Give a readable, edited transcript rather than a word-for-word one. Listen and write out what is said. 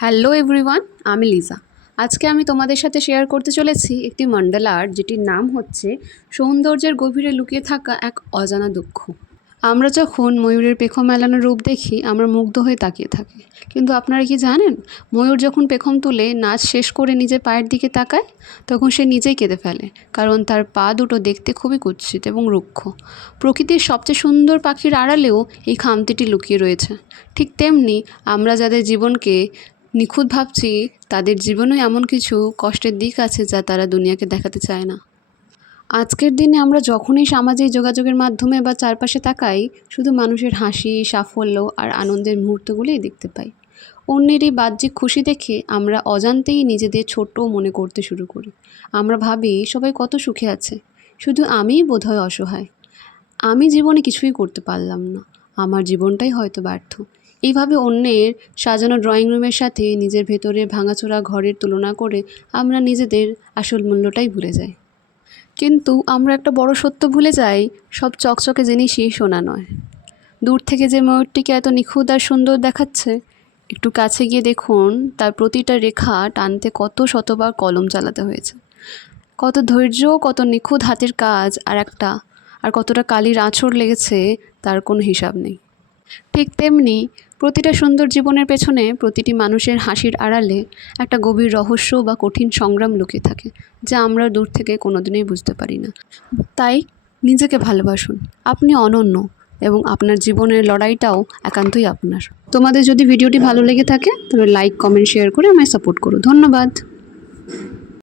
Hello everyone, আমি লিজা। আজকে আমি তোমাদের সাথে শেয়ার করতে চলেছি একটি মন্ডালা আর্ট, যেটির নাম হচ্ছে সৌন্দর্যের গভীরে লুকিয়ে থাকা এক অজানা দুঃখ। আমরা যখন ময়ূরের পেখম মেলানো রূপ দেখি, আমরা মুগ্ধ হয়ে তাকিয়ে থাকি। কিন্তু আপনারা কি জানেন, ময়ূর যখন পেখম তুলে নাচ শেষ করে নিজের পায়ের দিকে তাকায়, তখন সে নিজেই কেঁদে ফেলে, কারণ তার পা দুটো দেখতে খুবই কুৎসিত এবং রুক্ষ। প্রকৃতির সবচেয়ে সুন্দর পাখির আড়ালেও এই খামতিটি লুকিয়ে রয়েছে। ঠিক তেমনি আমরা যাদের জীবনকে নিখুঁত ভাবছি, তাদের জীবনেও এমন কিছু কষ্টের দিক আছে যা তারা দুনিয়াকে দেখাতে চায় না। আজকের দিনে আমরা যখনই সামাজিক যোগাযোগের মাধ্যমে বা চারপাশে তাকাই, শুধু মানুষের হাসি, সাফল্য আর আনন্দের মুহূর্তগুলোই দেখতে পাই। অন্যের এই বাহ্যিক খুশি দেখে আমরা অজান্তেই নিজেদের ছোট মনে করতে শুরু করি। আমরা ভাবি সবাই কত সুখে আছে, শুধু আমিই বোধহয় অসহায়। আমি জীবনে কিছুই করতে পারলাম না, আমার জীবনটাই হয়তো ব্যর্থ। এইভাবে অন্যের সাজানো ড্রয়িং রুমের সাথে নিজের ভেতরে ভাঙাচোরা ঘরের তুলনা করে আমরা নিজেদের আসল মূল্যটাই ভুলে যাই। কিন্তু আমরা একটা বড় সত্য ভুলে যাই, সব চকচকে জিনিসই সোনা নয়। দূর থেকে যে ময়ূরটিকে এত নিখুঁত আর সুন্দর দেখাচ্ছে, একটু কাছে গিয়ে দেখুন তার প্রতিটা রেখা টানতে কত শতবার কলম চালাতে হয়েছে, কত ধৈর্য, কত নিখুঁত হাতের কাজ, আর কতটা কালির আঁচড় লেগেছে তার কোনো হিসাব নেই। ঠিক তেমনি প্রতিটা সুন্দর জীবনের পেছনে, প্রতিটি মানুষের হাসির আড়ালে একটা গভীর রহস্য বা কঠিন সংগ্রাম লুকিয়ে থাকে, যা আমরা দূর থেকে কোনোদিনই বুঝতে পারি না। তাই নিজেকে ভালোবাসুন, আপনি অনন্য এবং আপনার জীবনের লড়াইটাও একান্তই আপনার। তোমাদের যদি ভিডিওটি ভালো লেগে থাকে তবে লাইক, কমেন্ট, শেয়ার করে আমায় সাপোর্ট করো। ধন্যবাদ।